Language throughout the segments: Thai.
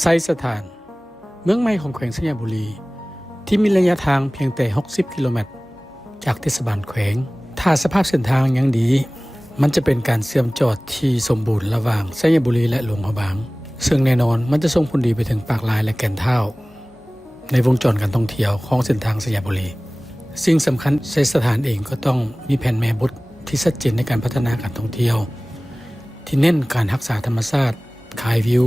ไซสถานเมืองใหม่ของแขวงสัญญบุรีที่มีระยะทางเพียงแต่60กิโลเมตรจากเทศบาลแขวงถ้าสภาพเส้นทางยังดีมันจะเป็นการเชื่อมจอดที่สมบูรณ์ระหว่างสัญญบุรีและหลวงพระบางซึ่งแน่นอนมันจะส่งผลดีไปถึงปากลายและแก่นเท่าในวงจรการท่องเที่ยวของเส้นทางสัญญบุรีสิ่งสำคัญไซสถานเองก็ต้องมีแผนแม่บทที่ชัดเจนในการพัฒนาการท่องเที่ยวที่เน้นการรักษาธรรมชาติขายวิว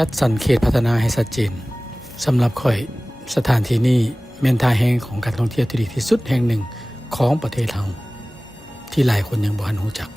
จัดสรรเขตพัฒนาให้ชัดเจนสำหรับข่อยสถานที่นี้แม่นท่าแห่งของการท่องเที่ยวที่ดีที่สุดแห่งหนึ่งของประเทศเราที่หลายคนยังบ่ทันรู้จัก